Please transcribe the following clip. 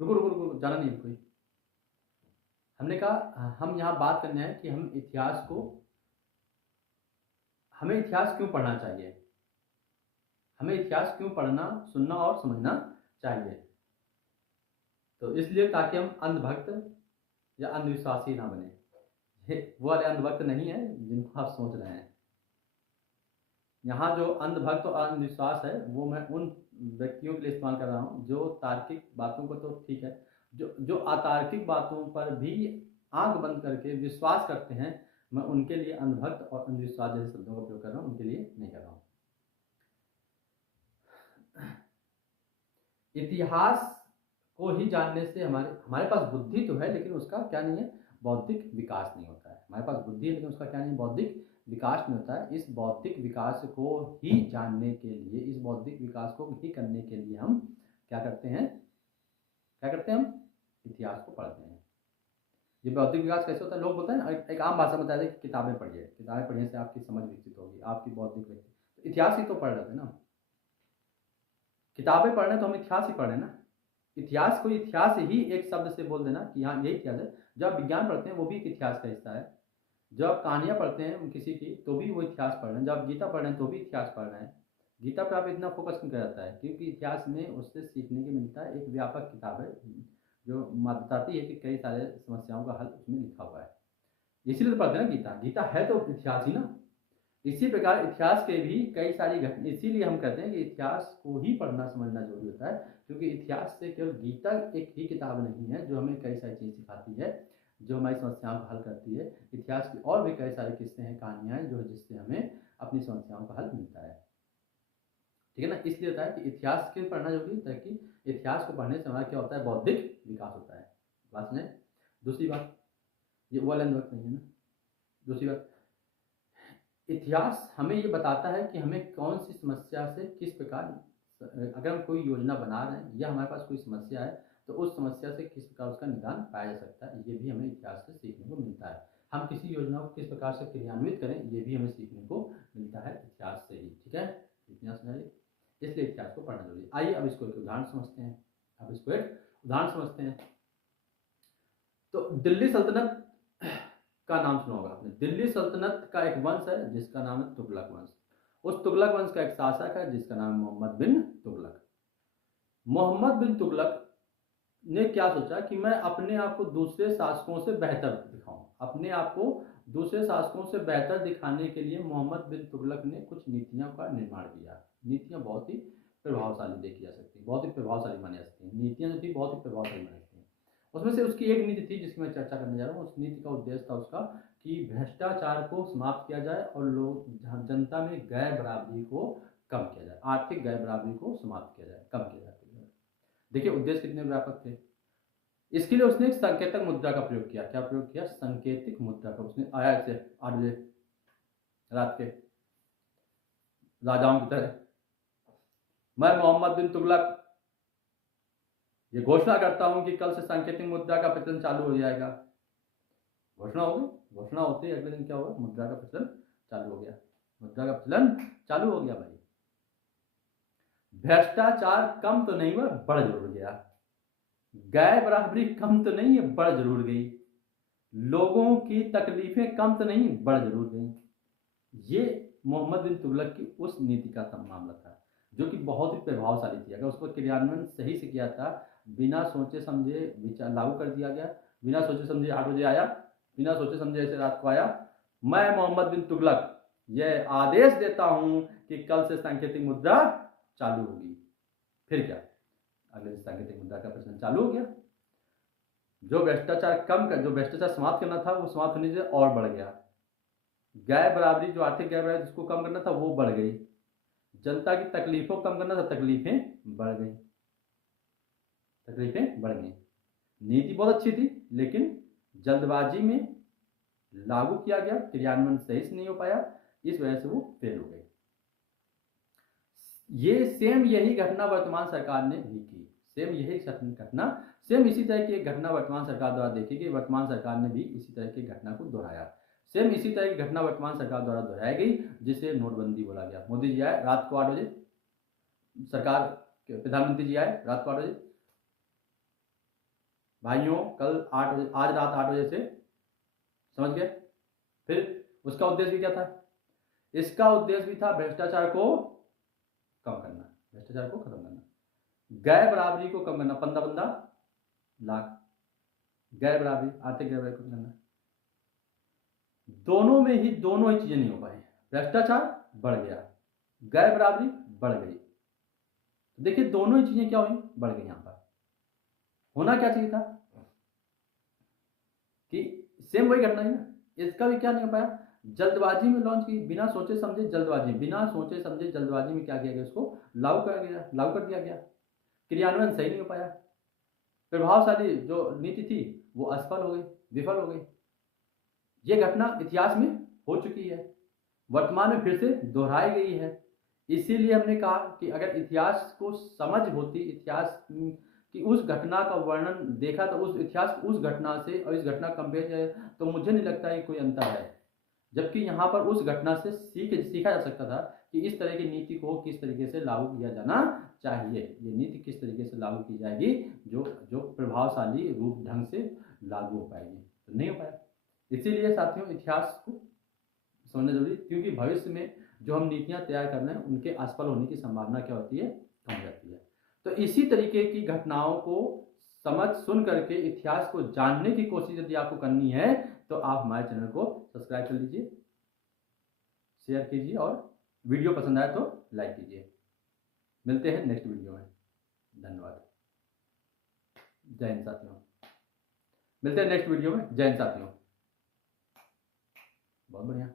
रुको रुको रुको, जाना नहीं कोई। हमने कहा हम यहाँ बात करने हैं कि हमें इतिहास क्यों पढ़ना चाहिए, हमें इतिहास क्यों पढ़ना, सुनना और समझना चाहिए। तो इसलिए ताकि हम अंधभक्त या अंधविश्वासी ना बने। ये वो वाले अंधभक्त नहीं है जिनको आप सोच रहे हैं। यहाँ जो अंधभक्त और अंधविश्वास है वो मैं उन व्यक्तियों के लिए इस्तेमाल कर रहा हूँ जो तार्किक बातों को तो ठीक है, जो जो अतार्किक बातों पर भी आंख बंद करके विश्वास करते हैं, मैं उनके लिए अंधभक्त और अंधविश्वास जैसे शब्दों का उपयोग कर रहा हूँ, उनके लिए नहीं कर रहा हूँ। इतिहास को ही जानने से हमारे पास बुद्धि तो है, लेकिन उसका क्या नहीं है, बौद्धिक विकास नहीं होता है। हमारे पास बुद्धि है लेकिन उसका क्या नहीं, बौद्धिक विकास नहीं होता है। इस बौद्धिक विकास को ही जानने के लिए, इस बौद्धिक विकास को ही करने के लिए हम क्या करते हैं, हम इतिहास को पढ़ते हैं। ये बौद्धिक विकास कैसे होता है, लोग बोलते हैं ना, एक आम भाषा में बताते हैं कि किताबें पढ़िए, किताबें पढ़ने से आपकी समझ विकसित होगी, आपकी बौद्धिक विकसित। तो इतिहास ही तो पढ़ रहे थे ना, किताबें पढ़ रहे तो हम इतिहास ही पढ़ रहे हैं ना। इतिहास को इतिहास ही एक शब्द से बोल देना कि हाँ यही इतिहास है। जब आप विज्ञान पढ़ते हैं वो भी एक इतिहास का हिस्सा है। जब आप कहानियाँ पढ़ते हैं किसी की तो भी वो इतिहास पढ़ रहे हैं। जब आप गीता पढ़ रहे हैं तो भी इतिहास पढ़ रहे हैं। गीता पे आप इतना फोकस क्यों किया जाता है, क्योंकि इतिहास में उससे सीखने को मिलता है। एक व्यापक किताब है जो बताती है कि कई सारे समस्याओं का हल उसमें लिखा हुआ है, इसीलिए तो पढ़ते हैं ना गीता। गीता है तो इतिहास ही ना। इसी प्रकार इतिहास के भी कई सारी घटना, इसीलिए हम कहते हैं कि इतिहास को ही पढ़ना समझना जरूरी होता है, क्योंकि इतिहास से केवल गीता एक ही किताब नहीं है जो हमें कई सारी चीज़ सिखाती है, जो हमारी समस्याओं को हल करती है। इतिहास की और भी कई सारे किस्से हैं, कहानियाँ हैं जो जिससे हमें अपनी समस्याओं का हल मिलता है। ठीक है ना, इसलिए होता है कि इतिहास क्यों पढ़ना जरूरी, ताकि इतिहास को पढ़ने से हमारा क्या होता है, बौद्धिक विकास होता है। बात सुने। दूसरी बात, ये वो वाला वक्त नहीं है ना। दूसरी बात, इतिहास हमें ये बताता है कि हमें कौन सी समस्या से किस प्रकार, अगर हम कोई योजना बना रहे हैं या हमारे पास कोई समस्या है तो उस समस्या से किस प्रकार उसका निदान पाया जा सकता है, ये भी हमें इतिहास से सीखने को मिलता है। हम किसी योजना को किस प्रकार से क्रियान्वित करें, ये भी हमें सीखने को मिलता है इतिहास से ही। ठीक है, इतिहास समझाइए, इसलिए इतिहास को पढ़ना जरूरी। आइए अब इसको एक उदाहरण समझते हैं। अब इसको एक उदाहरण समझते हैं। तो दिल्ली सल्तनत का नाम सुना होगा आपने। दिल्ली सल्तनत का एक वंश है जिसका नाम है तुगलक वंश। उस तुगलक वंश का एक शासक है जिसका नाम है मोहम्मद बिन तुगलक। मोहम्मद बिन तुगलक ने क्या सोचा कि मैं अपने आप को दूसरे शासकों से बेहतर दिखाऊं। अपने आप को दूसरे शासकों से बेहतर दिखाने के लिए मोहम्मद बिन तुगलक ने कुछ नीतियों का निर्माण किया। नीतियां बहुत ही प्रभावशाली देखी जा सकती, बहुत ही प्रभावशाली मानी जा सकती हैं। नीतियां जो थी बहुत ही प्रभावशाली मानी जाती हैं। उसमें से उसकी एक नीति थी जिसकी मैं चर्चा करने जा रहा हूँ। उस नीति का उद्देश्य था उसका कि भ्रष्टाचार को समाप्त किया जाए और लोग जनता में गैर बराबरी को कम किया जाए, आर्थिक गैर बराबरी को समाप्त किया जाए, कम किया जाए। देखिए उद्देश्य कितने व्यापक थे। इसके लिए उसने एक संकेतक मुद्रा का प्रयोग किया। क्या प्रयोग किया, संकेतिक मुद्रा का। उसने आया ऐसे 8 बजे रात के राजाओं की तरह, मैं मोहम्मद बिन तुगलक ये घोषणा करता हूं कि कल से सांकेतिक मुद्रा का प्रचलन चालू हो जाएगा। घोषणा हो गई, घोषणा होते ही अगले दिन क्या हुआ, मुद्रा का प्रचलन चालू हो गया। मुद्रा का प्रचलन चालू हो गया। भाई भ्रष्टाचार कम तो नहीं हुआ, बढ़ जरूर गया। गैर बराबरी कम तो नहीं है, बढ़ जरूर गई। लोगों की तकलीफें कम तो नहीं, बढ़ जरूर गई। ये मोहम्मद बिन तुगलक की उस नीति का मामला था जो कि बहुत ही प्रभावशाली थी। अगर उसको क्रियान्वयन सही से किया था, बिना सोचे समझे विचार लागू कर दिया गया, बिना सोचे समझे 8 बजे आया, बिना सोचे समझे ऐसे रात को आया, मैं मोहम्मद बिन तुगलक यह आदेश देता हूं कि कल से सांकेतिक मुद्रा चालू होगी। फिर क्या, अगले दिन सांकेतिक मुद्रा का प्रचलन चालू हो गया। जो भ्रष्टाचार समाप्त करना था वो समाप्त होने से और बढ़ गया। गैर बराबरी, जो आर्थिक गैर बराबरी जिसको कम करना था वो बढ़ गई। जनता की तकलीफों को कम करना था, तकलीफें बढ़ गई, तकलीफें बढ़ गई। नीति बहुत अच्छी थी लेकिन जल्दबाजी में लागू किया गया, क्रियान्वयन सही से नहीं हो पाया, इस वजह से वो फेल हो गई। ये सेम यही घटना वर्तमान सरकार ने भी की। सेम इसी तरह की एक घटना वर्तमान सरकार द्वारा देखी गई। वर्तमान सरकार ने भी इसी तरह की घटना को दोहराया। सेम इसी तरह की घटना वर्तमान सरकार द्वारा दोहराई गई जिसे नोटबंदी बोला गया। मोदी जी आए रात को 8 बजे, सरकार प्रधानमंत्री जी आए रात को 8 बजे, भाइयों कल 8 बजे, आज रात 8 बजे से, समझ गए। फिर उसका उद्देश्य भी क्या था? इसका उद्देश्य भी था भ्रष्टाचार को कम करना, भ्रष्टाचार को खत्म करना, गैर बराबरी को कम करना, 15 लाख गैर बराबरी, आर्थिक गैर बराबरी को कम करना। दोनों में ही दोनों ही चीजें नहीं हो पाई, भ्रष्टाचार बढ़ गया, गैर बराबरी बढ़ गई। देखिए दोनों ही चीजें क्या हुई, बढ़ गई। यहां पर होना क्या चाहिए था कि सेम वही घटना है ना, इसका भी क्या नहीं हो पाया, जल्दबाजी में लॉन्च की, बिना सोचे समझे जल्दबाजी, बिना सोचे समझे जल्दबाजी में क्या किया गया, उसको लागू कर दिया गया, क्रियान्वयन सही नहीं हो पाया, प्रभावशाली जो नीति थी वो असफल हो गई, विफल हो गई। ये घटना इतिहास में हो चुकी है, वर्तमान में फिर से दोहराई गई है। इसीलिए हमने कहा कि अगर इतिहास को समझ होती, इतिहास की उस घटना का वर्णन देखा तो उस इतिहास उस घटना से और इस घटना कंपेयर तो मुझे नहीं लगता है कोई अंतर है। जबकि यहाँ पर उस घटना से सीखा जा सकता था कि इस तरह की नीति को किस तरीके से लागू किया जाना चाहिए, ये नीति किस तरीके से लागू की जाएगी जो जो प्रभावशाली रूप ढंग से लागू हो पाएगी, तो नहीं हो पाया। इसीलिए साथियों इतिहास को समझना जरूरी, क्योंकि भविष्य में जो हम नीतियां तैयार कर रहे हैं उनके असफल होने की संभावना क्या होती है, कम हो जाती है। तो इसी तरीके की घटनाओं को समझ सुन करके इतिहास को जानने की कोशिश यदि आपको करनी है तो आप हमारे चैनल को सब्सक्राइब कर लीजिए, शेयर कीजिए और वीडियो पसंद आए तो लाइक कीजिए। मिलते हैं नेक्स्ट वीडियो में, धन्यवाद, जय हिंद साथियों। मिलते हैं नेक्स्ट वीडियो में, जय हिंद साथियों। बहुत बढ़िया।